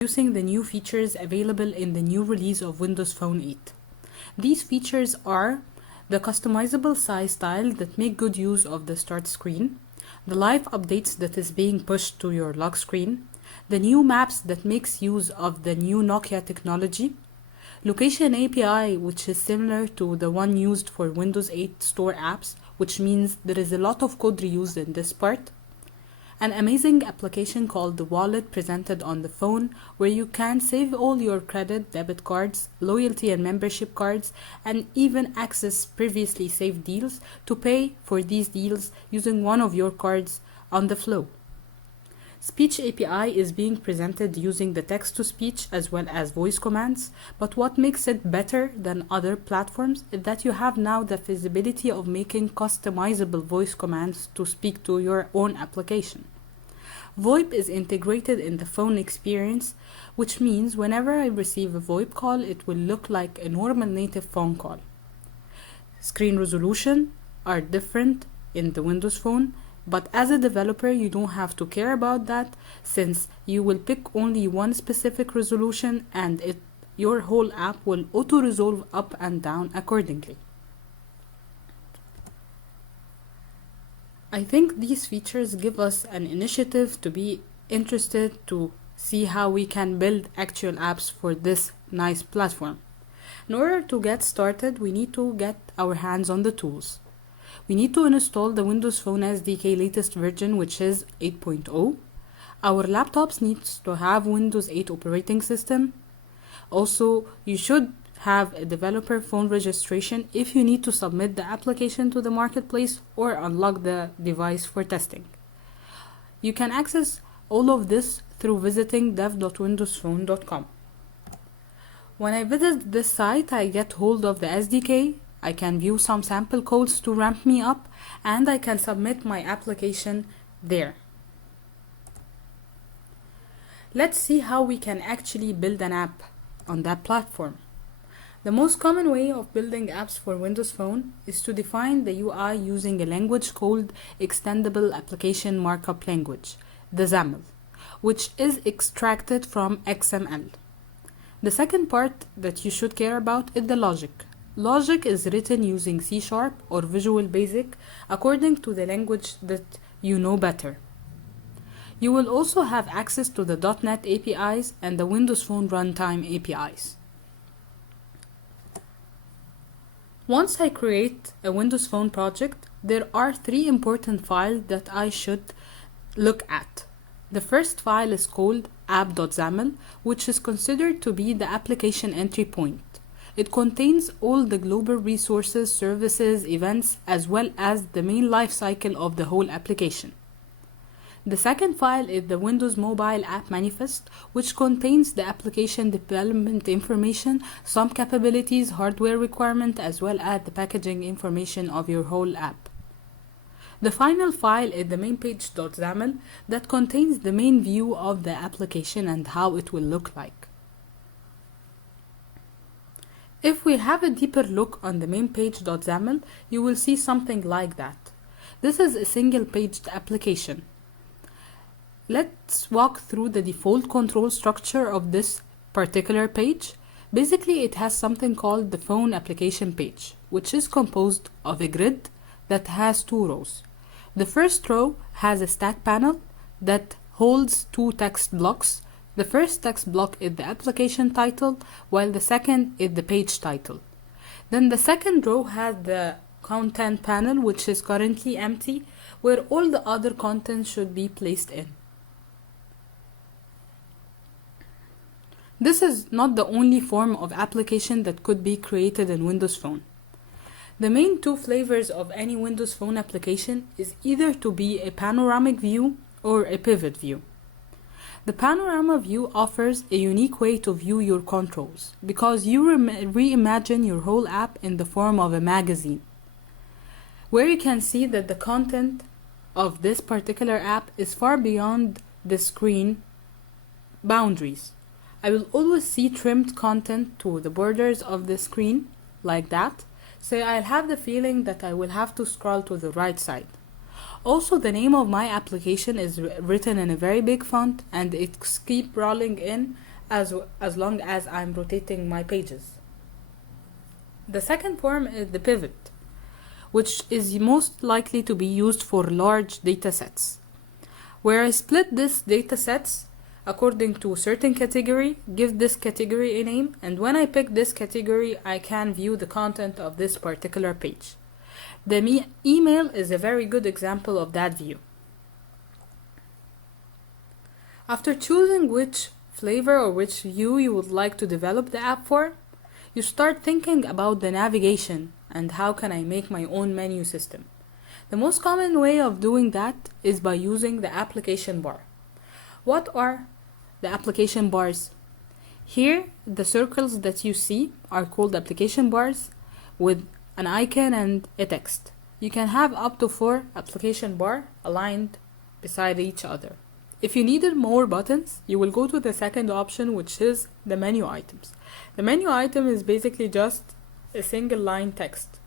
Introducing the new features available in the new release of Windows Phone 8. These features are the customizable size style that make good use of the start screen, the live updates that is being pushed to your lock screen, the new maps that makes use of the new Nokia technology, Location API, which is similar to the one used for Windows 8 store apps, which means there is a lot of code reused in this part. An amazing application called the Wallet presented on the phone, where you can save all your credit, debit cards, loyalty and membership cards, and even access previously saved deals to pay for these deals using one of your cards on the flow. Speech API is being presented using the text-to-speech as well as voice commands, but what makes it better than other platforms is that you have now the feasibility of making customizable voice commands to speak to your own application. VoIP is integrated in the phone experience, which means whenever I receive a VoIP call, it will look like a normal native phone call. Screen resolution are different in the Windows Phone, but as a developer, you don't have to care about that, since you will pick only one specific resolution and your whole app will auto-resolve up and down accordingly. I think these features give us an initiative to be interested to see how we can build actual apps for this nice platform. In order to get started, we need to get our hands on the tools. We need to install the Windows Phone SDK latest version, which is 8.0. Our laptops needs to have Windows 8 operating system. Also, you should have a developer phone registration if you need to submit the application to the marketplace or unlock the device for testing. You can access all of this through visiting dev.windowsphone.com. When I visit this site, I get hold of the SDK. I can view some sample codes to ramp me up, and I can submit my application there. Let's see how we can actually build an app on that platform. The most common way of building apps for Windows Phone is to define the UI using a language called Extendable Application Markup Language, the XAML, which is extracted from XML. The second part that you should care about is the logic. Logic is written using C# or Visual Basic according to the language that you know better. You will also have access to the .NET APIs and the Windows Phone Runtime APIs. Once I create a Windows Phone project, there are 3 important files that I should look at. The first file is called app.xaml, which is considered to be the application entry point. It contains all the global resources, services, events, as well as the main life cycle of the whole application. The second file is the Windows Mobile App Manifest, which contains the application development information, some capabilities, hardware requirement, as well as the packaging information of your whole app. The final file is the mainpage.xaml that contains the main view of the application and how it will look like. If we have a deeper look on the mainpage.xaml, you will see something like that. This is a single-paged application. Let's walk through the default control structure of this particular page. Basically, it has something called the phone application page, which is composed of a grid that has 2 rows. The first row has a stack panel that holds 2 text blocks. The first text block is the application title, while the second is the page title. Then the second row has the content panel, which is currently empty, where all the other content should be placed in. This is not the only form of application that could be created in Windows Phone. The main 2 flavors of any Windows Phone application is either to be a panoramic view or a pivot view. The panorama view offers a unique way to view your controls because you reimagine your whole app in the form of a magazine, where you can see that the content of this particular app is far beyond the screen boundaries. I will always see trimmed content to the borders of the screen like that, so I'll have the feeling that I will have to scroll to the right side. Also, the name of my application is written in a very big font and it keeps rolling in as long as I'm rotating my pages. The second form is the pivot, which is most likely to be used for large data sets, where I split this data sets according to a certain category, give this category a name, and when I pick this category, I can view the content of this particular page. The email is a very good example of that view. After choosing which flavor or which view you would like to develop the app for, you start thinking about the navigation and how can I make my own menu system. The most common way of doing that is by using the application bar. What are the application bars? Here, the circles that you see are called application bars with an icon and a text. You can have up to 4 application bar aligned beside each other. If you needed more buttons, you will go to the second option, which is the menu items. The menu item is basically just a single line text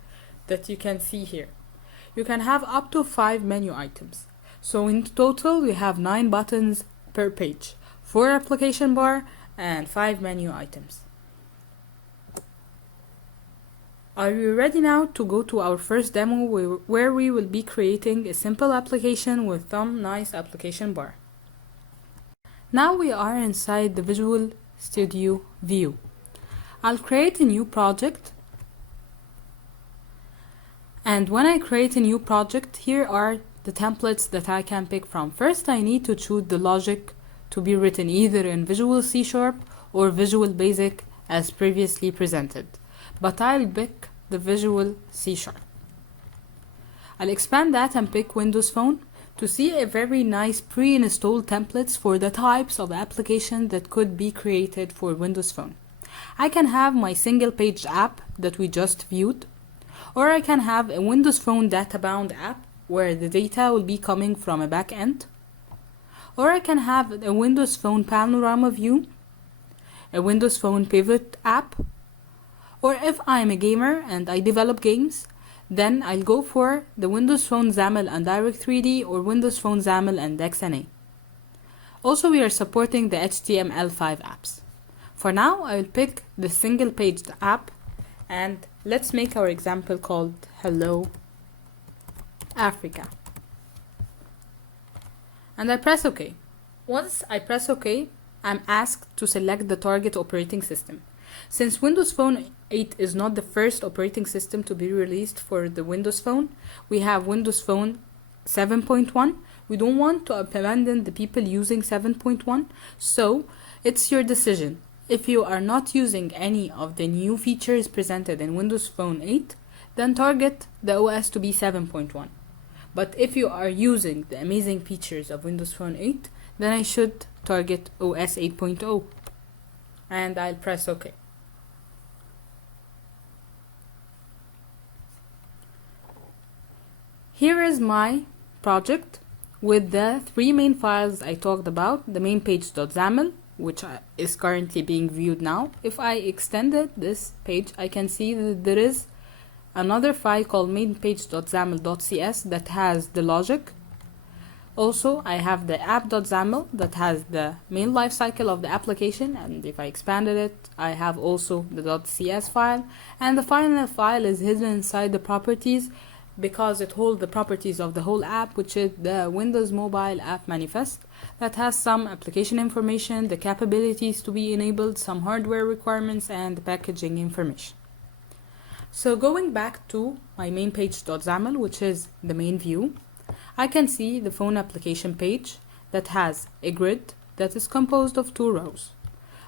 that you can see here. You can have up to 5 menu items. So in total, we have 9 buttons per page, 4 application bar, and 5 menu items. Are you ready now to go to our first demo where we will be creating a simple application with some nice application bar? Now we are inside the Visual Studio view. I'll create a new project. And when I create a new project, here are the templates that I can pick from. First, I need to choose the logic to be written either in Visual C# or Visual Basic as previously presented. But I'll pick the Visual C#. I'll expand that and pick Windows Phone to see a very nice pre-installed templates for the types of application that could be created for Windows Phone. I can have my single page app that we just viewed, or I can have a Windows Phone data-bound app where the data will be coming from a backend, or I can have a Windows Phone panorama view, a Windows Phone pivot app, or if I'm a gamer and I develop games, then I'll go for the Windows Phone XAML and Direct3D or Windows Phone XAML and XNA. Also, we are supporting the HTML5 apps. For now, I will pick the single page app and let's make our example called Hello Africa. And I press OK. Once I press OK, I'm asked to select the target operating system. Since Windows Phone 8 is not the first operating system to be released for the Windows Phone, we have Windows Phone 7.1. We don't want to abandon the people using 7.1, so it's your decision. If you are not using any of the new features presented in Windows Phone 8, then target the OS to be 7.1. But if you are using the amazing features of Windows Phone 8, then I should target OS 8.0. And I'll press OK. Here is my project with the 3 main files I talked about, the main page.xaml, which is currently being viewed now. If I extended this page, I can see that there is another file called mainpage.xaml.cs that has the logic. Also, I have the app.xaml that has the main lifecycle of the application, and if I expanded it, I have also the .cs file, and the final file is hidden inside the properties because it holds the properties of the whole app, which is the Windows Mobile App Manifest that has some application information, the capabilities to be enabled, some hardware requirements, and packaging information. So going back to my main page.xaml, which is the main view, I can see the phone application page that has a grid that is composed of 2 rows,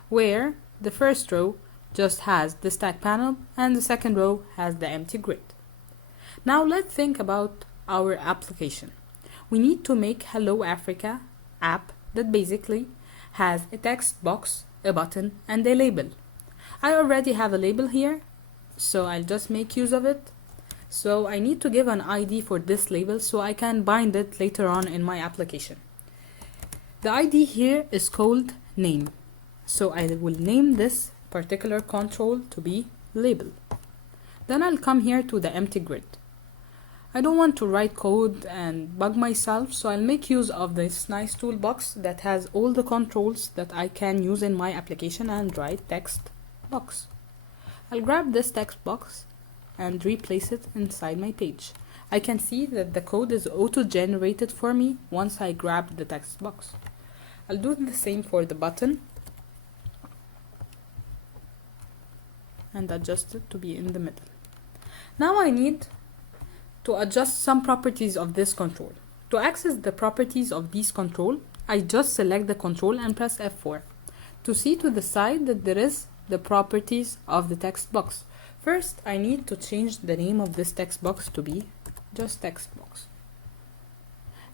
where the first row just has the stack panel and the second row has the empty grid. Now let's think about our application. We need to make Hello Africa app that basically has a text box, a button, and a label. I already have a label here, so I'll just make use of it. So I need to give an ID for this label so I can bind it later on in my application. The ID here is called name. So I will name this particular control to be label. Then I'll come here to the empty grid. I don't want to write code and bug myself, so I'll make use of this nice toolbox that has all the controls that I can use in my application and write text box. I'll grab this text box and replace it inside my page. I can see that the code is auto-generated for me once I grab the text box. I'll do the same for the button and adjust it to be in the middle. Now I need to adjust some properties of this control. To access the properties of this control, I just select the control and press F4 to see to the side that there is the properties of the text box. First, I need to change the name of this text box to be just text box.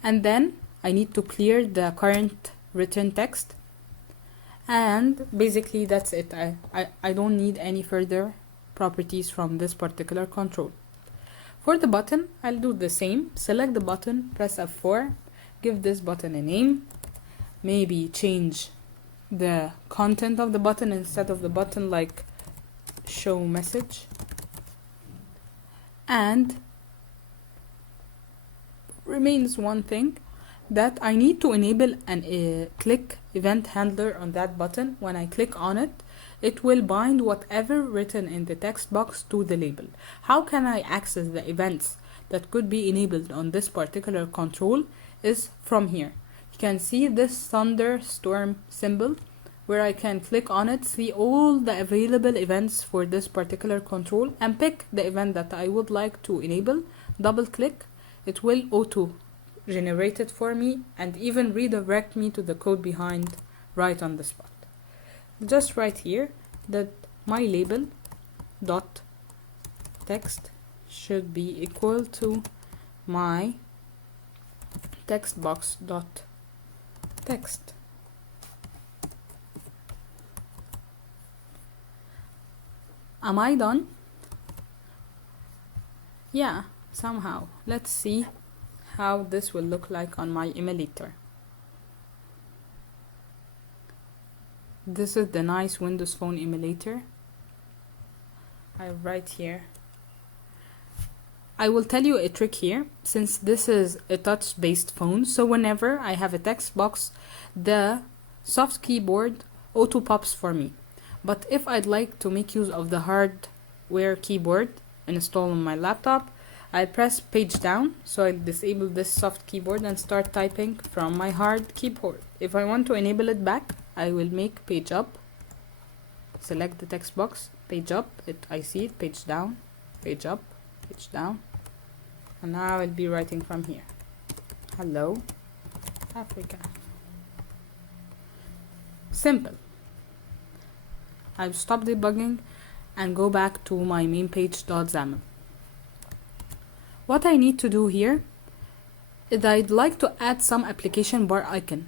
And then I need to clear the current written text. And basically that's it. I don't need any further properties from this particular control. For the button, I'll do the same. Select the button, press F4, give this button a name, maybe change the content of the button instead of the button like show message, and remains one thing, that I need to enable an click event handler on that button. When I click on it, it will bind whatever written in the text box to the label. How can I access the events that could be enabled on this particular control is from here. You can see this thunderstorm symbol where I can click on it, see all the available events for this particular control, and pick the event that I would like to enable, double click, it will auto generate it for me and even redirect me to the code behind right on the spot. Just write here that my label dot text should be equal to my text box dot text. Am I done? Yeah, somehow. Let's see how this will look like on my emulator. This is the nice Windows Phone emulator. I write here. I will tell you a trick here, since this is a touch-based phone, so whenever I have a text box, the soft keyboard auto pops for me. But if I'd like to make use of the hardware keyboard installed on my laptop, I'll press page down, so I'll disable this soft keyboard and start typing from my hard keyboard. If I want to enable it back, I will make page up, select the text box, page up, I see it, page down, page up, page down, and now I'll be writing from here. Hello, Africa. Simple. I'll stop debugging and go back to my main page.xaml. What I need to do here is I'd like to add some application bar icon.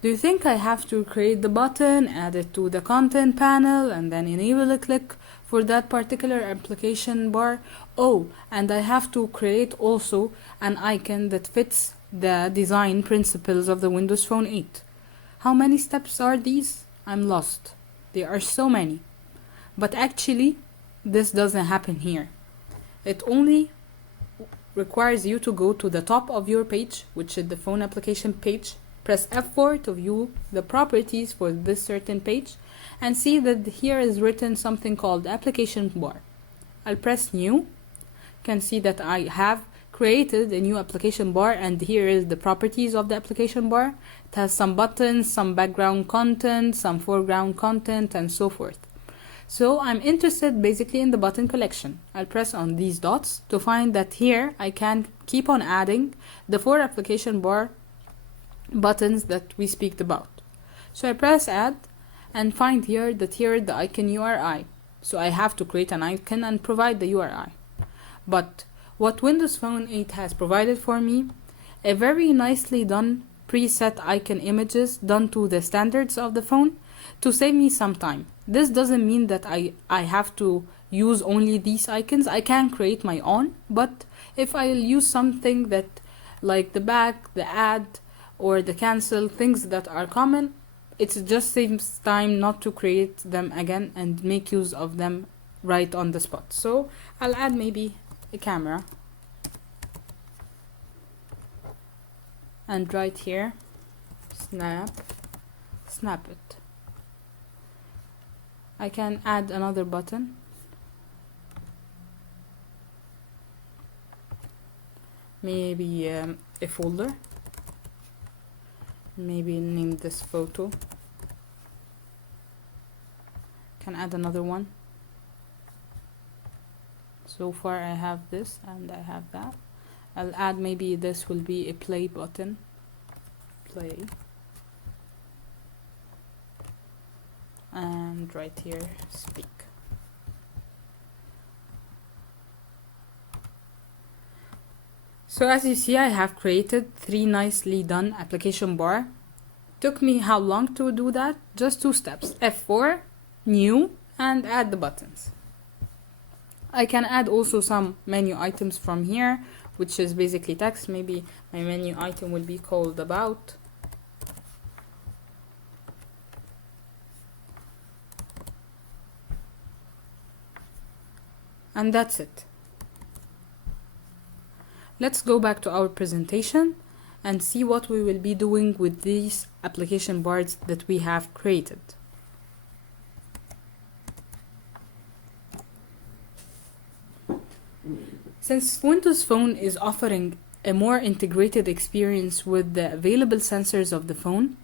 Do you think I have to create the button, add it to the content panel, and then enable a click for that particular application bar? Oh, and I have to create also an icon that fits the design principles of the Windows Phone 8. How many steps are these? I'm lost. There are so many. But actually, this doesn't happen here. It only requires you to go to the top of your page, which is the phone application page, press F4 to view the properties for this certain page, and see that here is written something called application bar. I'll press new. You can see that I have created a new application bar, and here is the properties of the application bar. It has some buttons, some background content, some foreground content, and so forth. So I'm interested basically in the button collection. I'll press on these dots to find that here I can keep on adding the 4 application bar buttons that we speak about. So I press add and find here that here is the icon URI. So I have to create an icon and provide the URI. But what Windows Phone 8 has provided for me, a very nicely done preset icon images done to the standards of the phone to save me some time. This doesn't mean that I have to use only these icons. I can create my own, but if I use something that like the back, the add, or the cancel, things that are common, it just saves time not to create them again and make use of them right on the spot. So I'll add maybe a camera and right here snap it. I can add another button, maybe a folder, maybe name this photo. Can add another one. So far I have this and I have that. I'll add, maybe this will be a play button, play, and right here speak. So as you see, I have created 3 nicely done application bar. Took me how long to do that? Just 2 steps. F4, new, and add the buttons. I can add also some menu items from here, which is basically text. Maybe my menu item will be called about. And that's it. Let's go back to our presentation and see what we will be doing with these application bars that we have created. Since Windows Phone is offering a more integrated experience with the available sensors of the phone,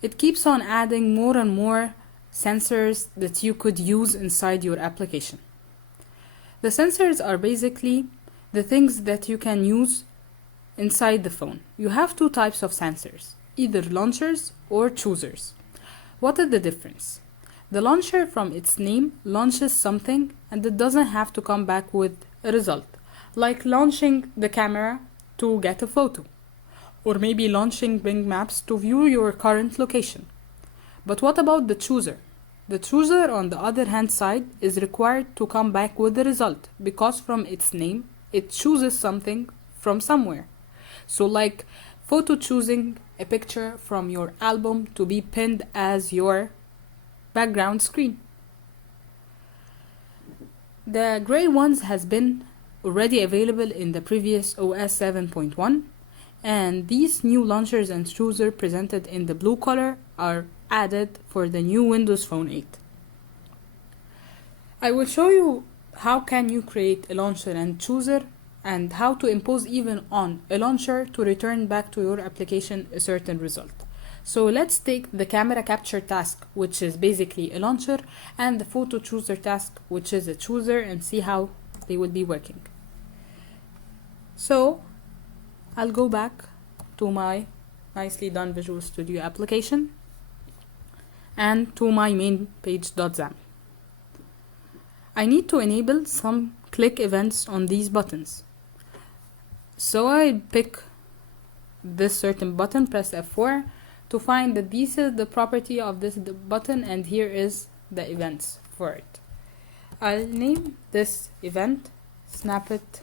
it keeps on adding more and more sensors that you could use inside your application. The sensors are basically the things that you can use inside the phone. You have 2 types of sensors, either launchers or choosers. What is the difference? The launcher, from its name, launches something and it doesn't have to come back with a result, like launching the camera to get a photo, or maybe launching Bing Maps to view your current location. But what about the chooser? The chooser, on the other hand side, is required to come back with a result, because from its name, it chooses something from somewhere. So like photo choosing a picture from your album to be pinned as your background screen. The gray ones has been already available in the previous OS 7.1, and these new launchers and chooser presented in the blue color are added for the new Windows Phone 8. I will show you how can you create a launcher and chooser, and how to impose even on a launcher to return back to your application a certain result. So let's take the camera capture task, which is basically a launcher, and the photo chooser task, which is a chooser, and see how they will be working. So I'll go back to my nicely done Visual Studio application and to my main page.xaml. I need to enable some click events on these buttons. So I pick this certain button, press F4 to find that this is the property of this button, and here is the events for it. I'll name this event snap it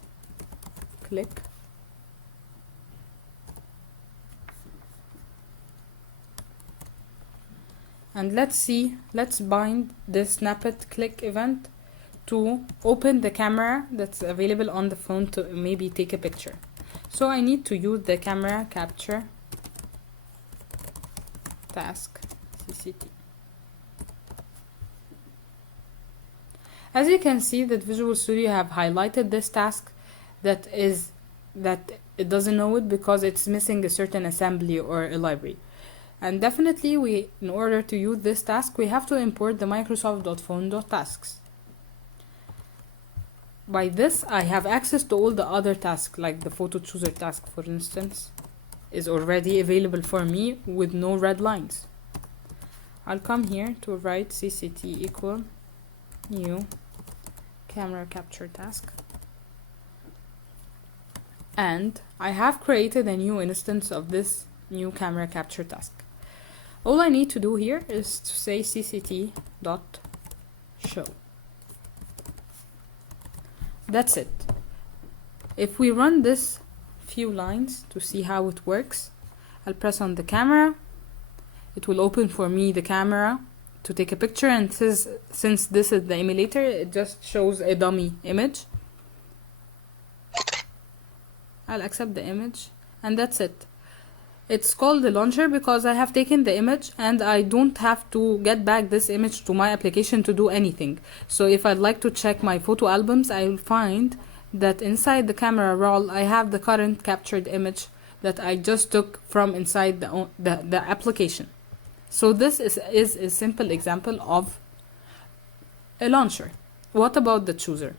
click. And let's bind this snap it click event to open the camera that's available on the phone to maybe take a picture. So I need to use the camera capture task CCT. As you can see that Visual Studio have highlighted this task that it doesn't know it because it's missing a certain assembly or a library. And definitely in order to use this task, we have to import the Microsoft.phone.tasks. By this, I have access to all the other tasks, like the photo chooser task, for instance, is already available for me with no red lines. I'll come here to write CCT equal new camera capture task. And I have created a new instance of this new camera capture task. All I need to do here is to say cct.show. That's it. If we run this few lines to see how it works, I'll press on the camera. It will open for me the camera to take a picture, and since this is the emulator, it just shows a dummy image. I'll accept the image, and that's it. It's called the launcher because I have taken the image and I don't have to get back this image to my application to do anything. So if I'd like to check my photo albums, I'll find that inside the camera roll I have the current captured image that I just took from inside the application. So this is a simple example of a launcher. What about the chooser?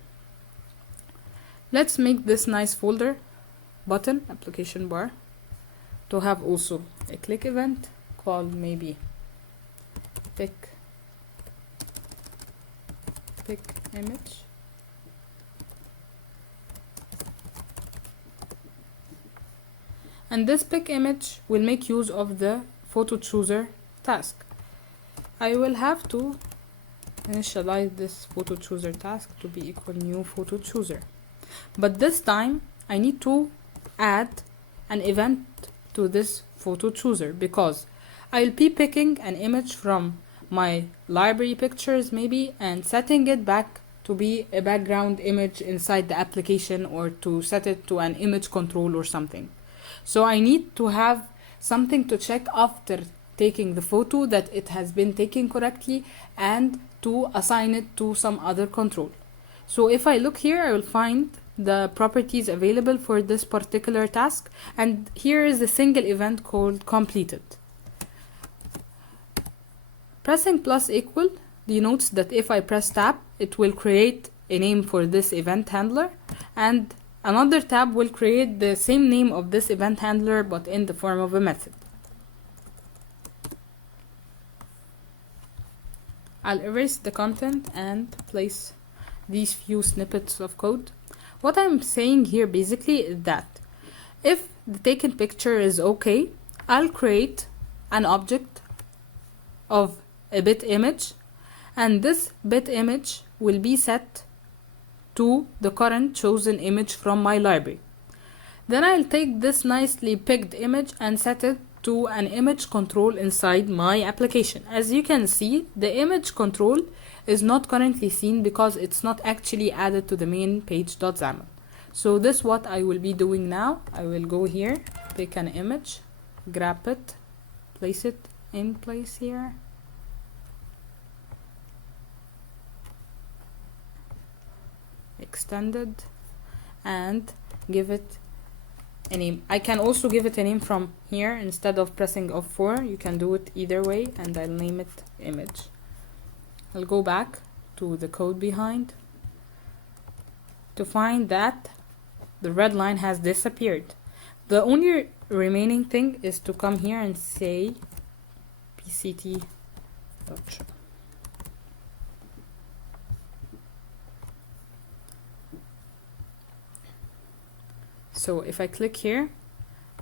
Let's make this nice folder button, application bar, to have also a click event called maybe pick image. And this pick image will make use of the photo chooser task. I will have to initialize this photo chooser task to be equal new photo chooser. But this time I need to add an event to this photo chooser because I'll be picking an image from my library pictures maybe and setting it back to be a background image inside the application or to set it to an image control or something. So I need to have something to check after taking the photo that it has been taken correctly and to assign it to some other control. So if I look here, I will find the properties available for this particular task, and here is a single event called completed. Pressing plus equal denotes that if I press tab, it will create a name for this event handler, and another tab will create the same name of this event handler but in the form of a method. I'll erase the content and place these few snippets of code. What I'm saying here basically is that if the taken picture is okay, I'll create an object of a bit image, and this bit image will be set to the current chosen image from my library. Then I'll take this nicely picked image and set it to an image control inside my application. As you can see, the image control is not currently seen because it's not actually added to the main page.xaml. So this is what I will be doing now. I will go here, pick an image, grab it, place it in place here. Extended, and give it a name. I can also give it a name from here instead of pressing F4. You can do it either way, and I'll name it image. I'll go back to the code behind to find that the red line has disappeared. The only remaining thing is to come here and say pct.show. So if I click here,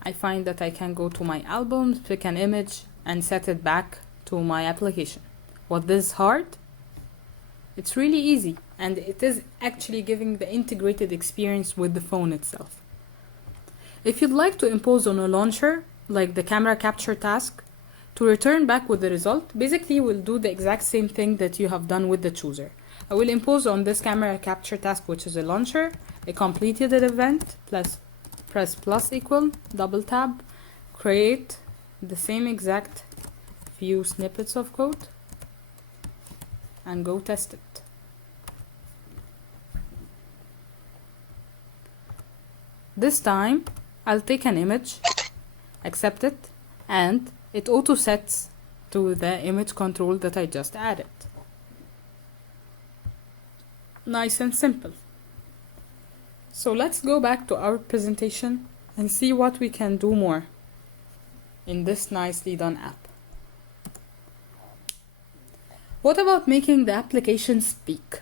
I find that I can go to my albums, pick an image, and set it back to my application. Was this hard? It's really easy, and it is actually giving the integrated experience with the phone itself. If you'd like to impose on a launcher, like the camera capture task, to return back with the result, basically we'll do the exact same thing that you have done with the chooser. I will impose on this camera capture task, which is a launcher, a completed event, plus press plus equal, double tab, create the same exact few snippets of code, and go test it. This time I'll take an image, accept it, and it auto sets to the image control that I just added. Nice and simple. So let's go back to our presentation and see what we can do more in this nicely done app. What about making the application speak?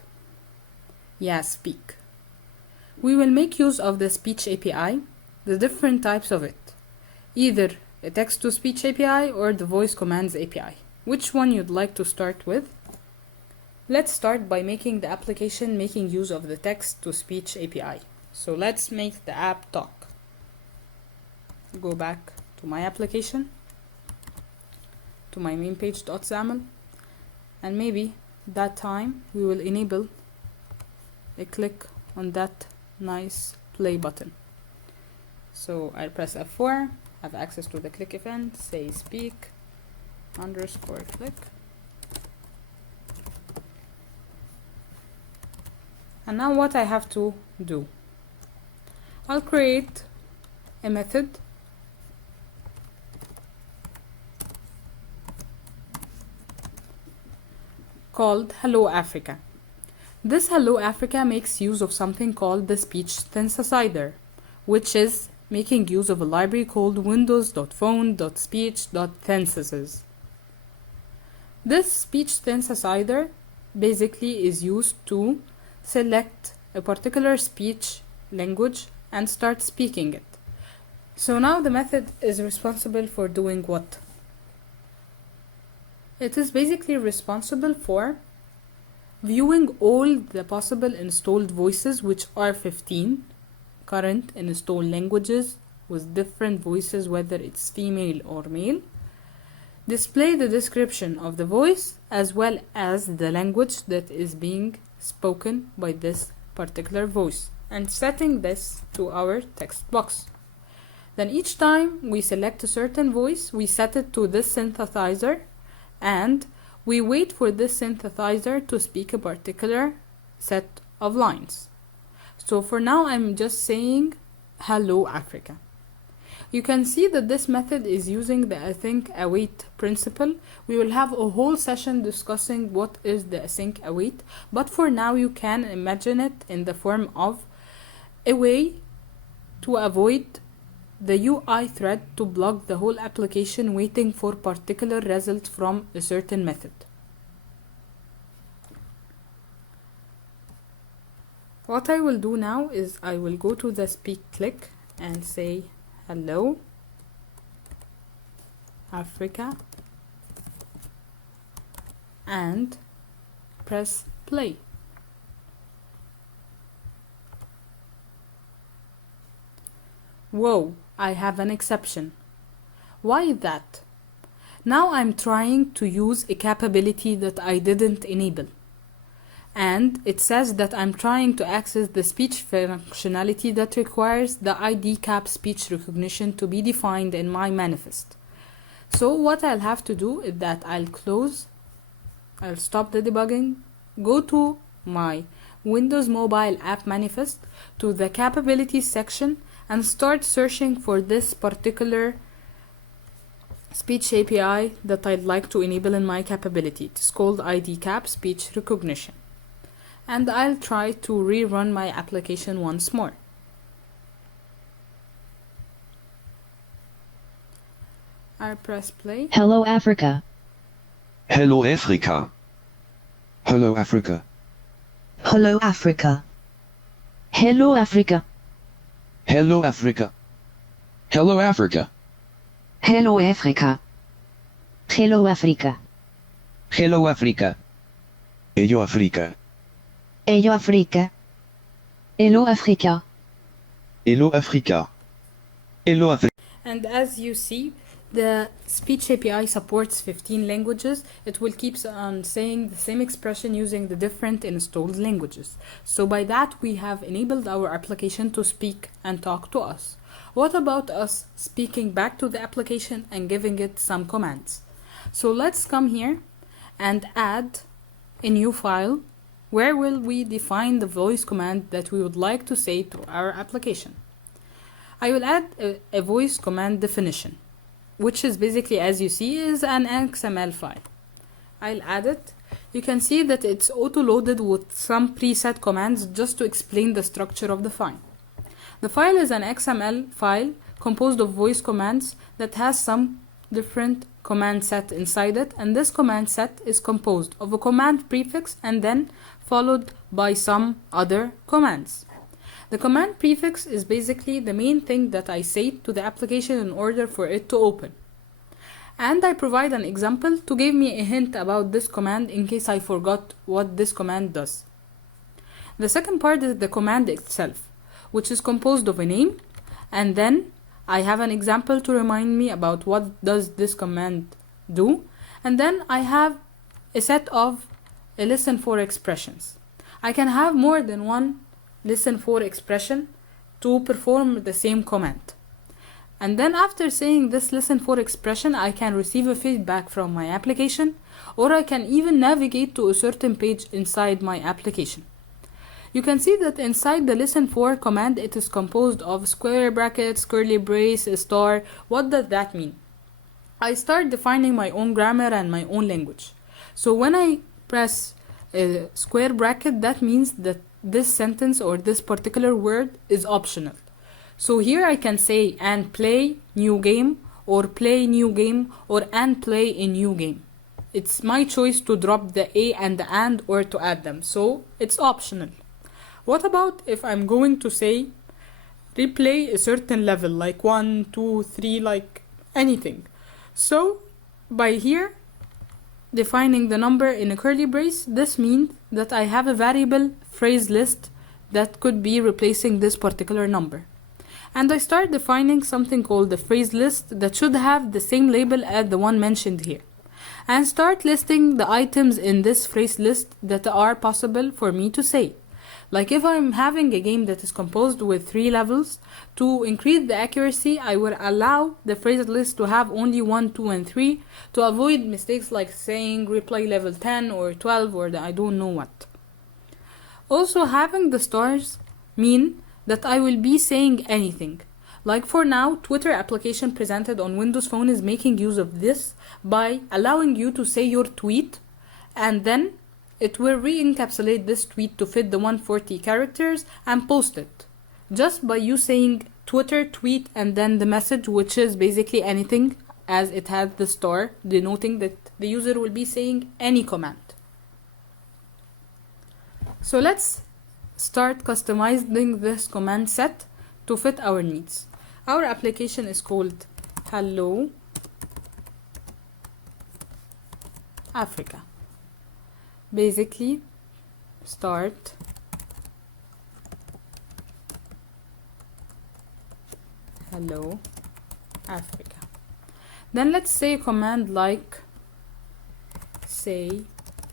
Yeah, speak. We will make use of the speech API, the different types of it, either a text-to-speech API or the voice commands API. Which one you'd like to start with? Let's start by making the application making use of the text-to-speech API. So let's make the app talk. Go back to my application, to my main page.xaml, and maybe that time we will enable a click on that nice play button. So I'll press F4 have access to the click event, say speak underscore click. And now what I have to do, I'll create a method called Hello Africa. This Hello Africa makes use of something called the speech synthesizer, which is making use of a library called windows.phone.speech.synthesis. This speech synthesizer basically is used to select a particular speech language and start speaking it. So now the method is responsible for doing what? It is basically responsible for viewing all the possible installed voices, which are 15 current installed languages with different voices, whether it's female or male. Display the description of the voice as well as the language that is being spoken by this particular voice, and setting this to our text box. Then each time we select a certain voice, we set it to this synthesizer and we wait for this synthesizer to speak a particular set of lines. So for now I'm just saying Hello Africa. You can see that this method is using the async await principle. We will have a whole session discussing what is the async await, but for now you can imagine it in the form of a way to avoid the UI thread to block the whole application waiting for particular results from a certain method. What I will do now is I will go to the speak click and say Hello Africa and press play. Whoa, I have an exception. Why is that? Now I'm trying to use a capability that I didn't enable. And it says that I'm trying to access the speech functionality that requires the ID cap speech recognition to be defined in my manifest. So what I'll have to do is that I'll stop the debugging, go to my Windows Mobile App Manifest, to the capabilities section, and start searching for this particular speech API that I'd like to enable in my capability. It's called ID cap speech recognition. And I'll try to rerun my application once more. I'll press play. Hello Africa. Hello Africa. Hello Africa. Hello Africa. Hello Africa. Hello Africa. Hello Africa. Hello Africa. Hello Africa. Hello Africa. Hello Africa. Hello Africa. Hello Africa. Hello Africa. Hello Africa. And as you see, the speech API supports 15 languages. It will keep on saying the same expression using the different installed languages. So by that, we have enabled our application to speak and talk to us. What about us speaking back to the application and giving it some commands? So let's come here and add a new file where will we define the voice command that we would like to say to our application. I will add a voice command definition, which is basically, as you see, is an XML file. I'll add it. You can see that it's auto-loaded with some preset commands just to explain the structure of the file. The file is an XML file composed of voice commands that has some different command set inside it, and this command set is composed of a command prefix and then followed by some other commands. The command prefix is basically the main thing that I say to the application in order for it to open. And I provide an example to give me a hint about this command in case I forgot what this command does. The second part is the command itself, which is composed of a name, and then I have an example to remind me about what does this command do, and then I have a set of a listen for expressions. I can have more than one listen for expression to perform the same command. And then after saying this listen for expression, I can receive a feedback from my application, or I can even navigate to a certain page inside my application. You can see that inside the listen for command, it is composed of square brackets, curly brace, a star. What does that mean? I start defining my own grammar and my own language. So when I press a square bracket, that means that this sentence or this particular word is optional. So here I can say and play new game, or play new game, or and play a new game. It's my choice to drop the a and the and, or to add them. So it's optional. What about if I'm going to say replay a certain level, like 1, 2, 3, like anything? So by here defining the number in a curly brace, this means that I have a variable phrase list that could be replacing this particular number. And I start defining something called the phrase list that should have the same label as the one mentioned here. And start listing the items in this phrase list that are possible for me to say. Like if I'm having a game that is composed with 3 levels, to increase the accuracy, I will allow the phrase list to have only 1, 2, and 3 to avoid mistakes like saying replay level 10 or 12 or I don't know what. Also, having the stars mean that I will be saying anything. Like for now, Twitter application presented on Windows Phone is making use of this by allowing you to say your tweet, and then it will re-encapsulate this tweet to fit the 140 characters and post it. Just by you saying Twitter tweet and then the message, which is basically anything, as it has the star denoting that the user will be saying any command. So let's start customizing this command set to fit our needs. Our application is called Hello Africa. Basically, start Hello Africa. Then let's say a command like say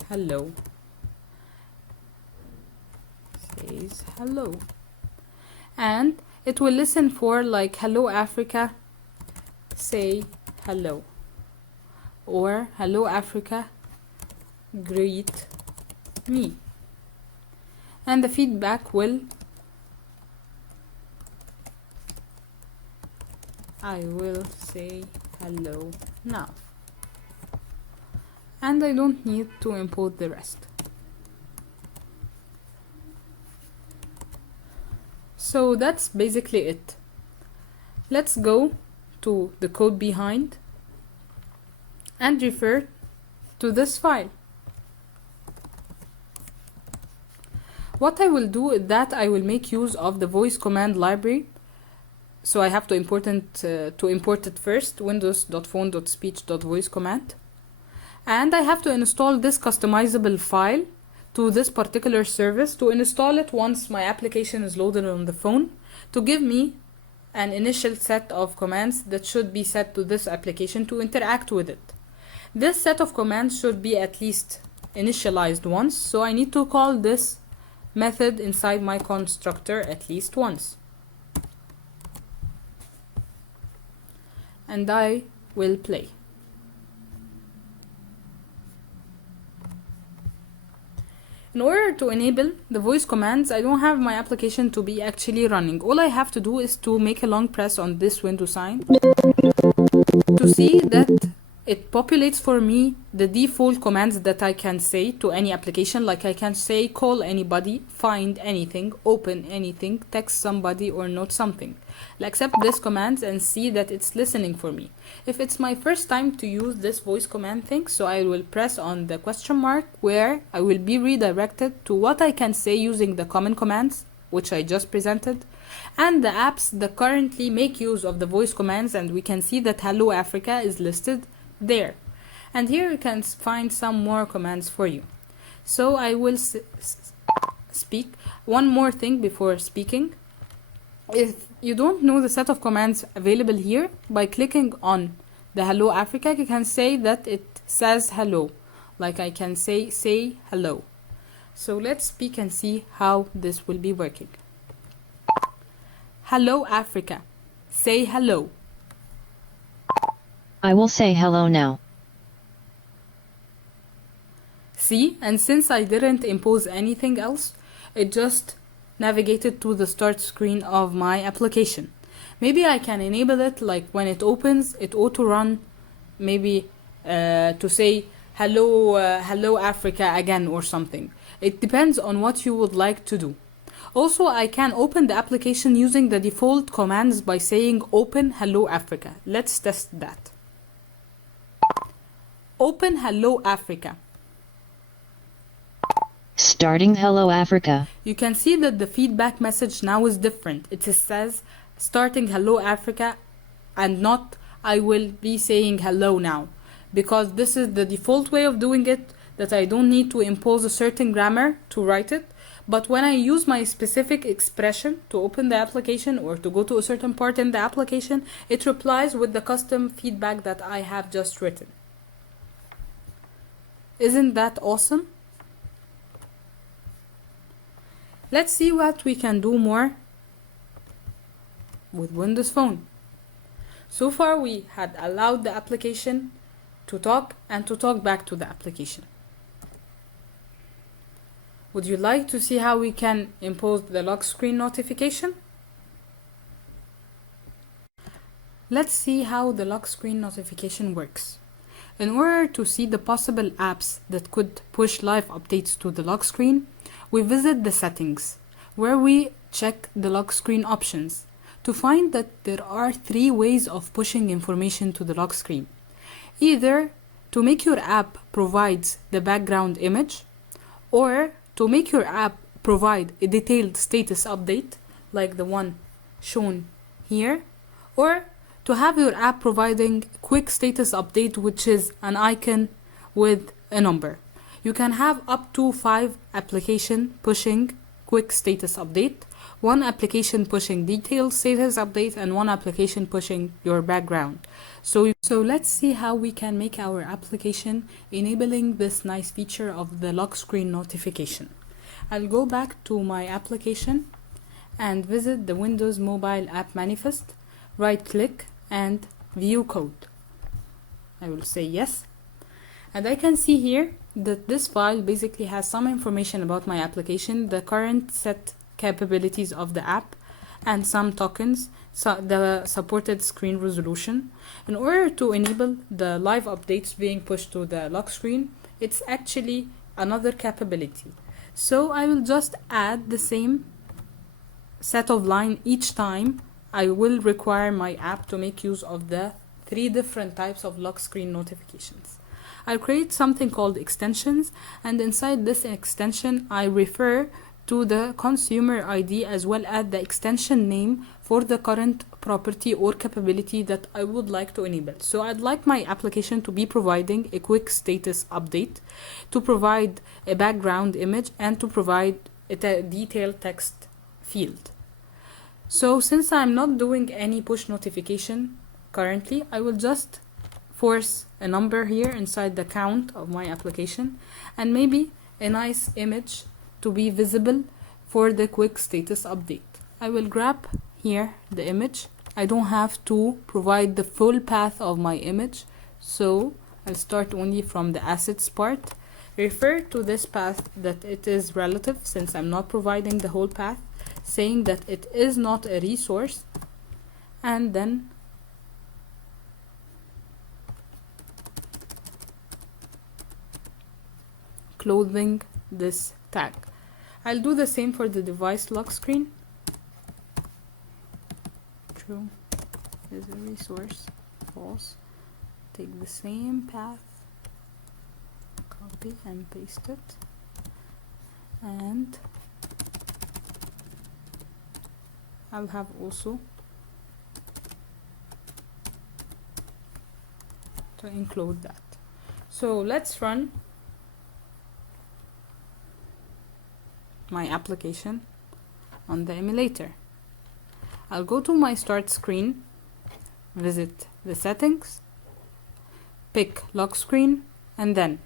hello. Says hello. And it will listen for like hello Africa, say hello. Or hello Africa, greet me. And the feedback will I will say hello now. And I don't need to import the rest. So that's basically it. Let's go to the code behind and refer to this file. What I will do is that I will make use of the voice command library. So I have to import it first, windows.phone.speech.voice command. And I have to install this customizable file to this particular service, to install it once my application is loaded on the phone, to give me an initial set of commands that should be set to this application to interact with it. This set of commands should be at least initialized once, so I need to call this method inside my constructor at least once. And I will play. In order to enable the voice commands, I don't have my application to be actually running. All I have to do is to make a long press on this window sign to see that it populates for me the default commands that I can say to any application. Like I can say call anybody, find anything, open anything, text somebody, or note something. I'll accept this command and see that it's listening for me. If it's my first time to use this voice command thing, so I will press on the question mark where I will be redirected to what I can say using the common commands, which I just presented, and the apps that currently make use of the voice commands, and we can see that Hello Africa is listed there. And here you can find some more commands for you. So I will speak. One more thing before speaking. If you don't know the set of commands available here, by clicking on the Hello Africa, you can say that it says hello. Like I can say hello. So let's speak and see how this will be working. Hello Africa. Say hello. I will say hello now. See, and since I didn't impose anything else, it just navigated to the start screen of my application. Maybe I can enable it like when it opens, it auto run, maybe to say hello Africa again or something. It depends on what you would like to do. Also, I can open the application using the default commands by saying open hello Africa. Let's test that. Open hello Africa. Starting Hello Africa. You can see that the feedback message now is different. It says starting hello Africa and not I will be saying hello now, because this is the default way of doing it, that I don't need to impose a certain grammar to write it. But when I use my specific expression to open the application or to go to a certain part in the application, it replies with the custom feedback that I have just written. Isn't that awesome? Let's see what we can do more with Windows Phone. So far we had allowed the application to talk and to talk back to the application. Would you like to see how we can impose the lock screen notification? Let's see how the lock screen notification works. In order to see the possible apps that could push live updates to the lock screen, we visit the settings, where we check the lock screen options to find that there are 3 ways of pushing information to the lock screen. Either to make your app provides the background image, or to make your app provide a detailed status update, like the one shown here, or to have your app providing quick status update, which is an icon with a number. You can have up to 5 application pushing quick status update, 1 application pushing detailed status update, and 1 application pushing your background. So let's see how we can make our application enabling this nice feature of the lock screen notification. I'll go back to my application and visit the Windows Mobile App Manifest, right click and view code. I will say yes, and I can see here that this file basically has some information about my application, the current set capabilities of the app, and some tokens, the supported screen resolution. In order to enable the live updates being pushed to the lock screen, it's actually another capability. So I will just add the same set of line each time I will require my app to make use of the 3 different types of lock screen notifications. I'll create something called extensions, and inside this extension I refer to the consumer ID as well as the extension name for the current property or capability that I would like to enable. So I'd like my application to be providing a quick status update, to provide a background image, and to provide a detailed text field. So since I'm not doing any push notification currently, I will just force a number here inside the count of my application, and maybe a nice image to be visible for the quick status update. I will grab here the image. I don't have to provide the full path of my image, so I'll start only from the assets part. Refer to this path that it is relative, since I'm not providing the whole path, saying that it is not a resource, and then clothing this tag. I'll do the same for the device lock screen. True is a resource, false. Take the same path, copy and paste it, and I'll have also to include that. So let's run my application on the emulator. I'll go to my start screen, visit the settings, pick lock screen, and then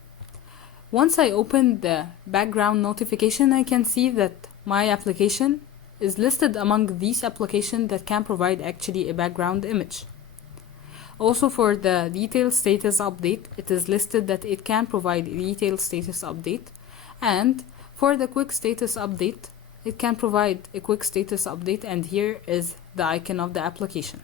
once I open the background notification, I can see that my application is listed among these applications that can provide actually a background image. Also for the detailed status update, it is listed that it can provide a detailed status update. And for the quick status update, it can provide a quick status update, and here is the icon of the application.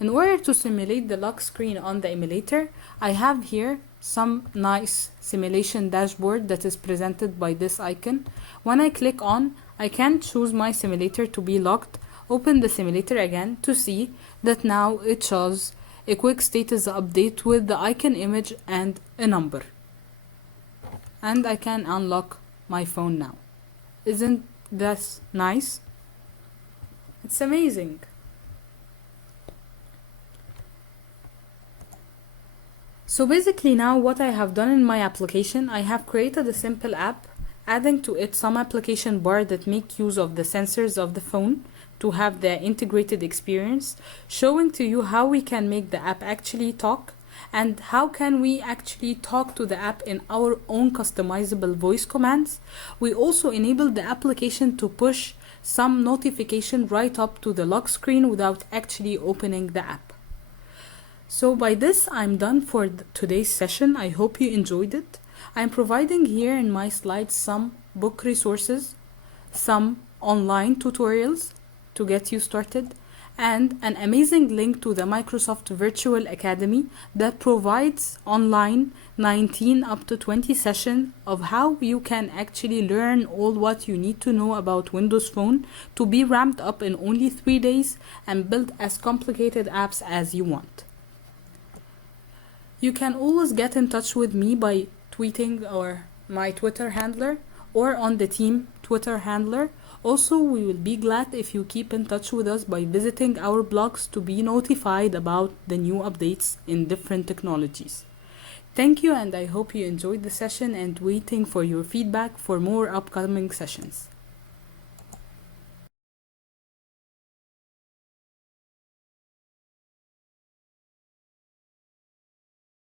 In order to simulate the lock screen on the emulator, I have here some nice simulation dashboard that is presented by this icon. When I click on, I can choose my simulator to be locked, open the simulator again to see that now it shows a quick status update with the icon image and a number. And I can unlock my phone now. Isn't that nice? It's amazing. So basically now what I have done in my application, I have created a simple app, adding to it some application bar that make use of the sensors of the phone to have the integrated experience, showing to you how we can make the app actually talk and how can we actually talk to the app in our own customizable voice commands. We also enable the application to push some notification right up to the lock screen without actually opening the app. So by this, I'm done for today's session. I hope you enjoyed it. I'm providing here in my slides some book resources, some online tutorials to get you started, and an amazing link to the Microsoft Virtual Academy that provides online 19 up to 20 sessions of how you can actually learn all what you need to know about Windows Phone to be ramped up in only 3 days and build as complicated apps as you want. You can always get in touch with me by tweeting or my Twitter handler or on the team Twitter handler. Also, we will be glad if you keep in touch with us by visiting our blogs to be notified about the new updates in different technologies. Thank you, and I hope you enjoyed the session and waiting for your feedback for more upcoming sessions.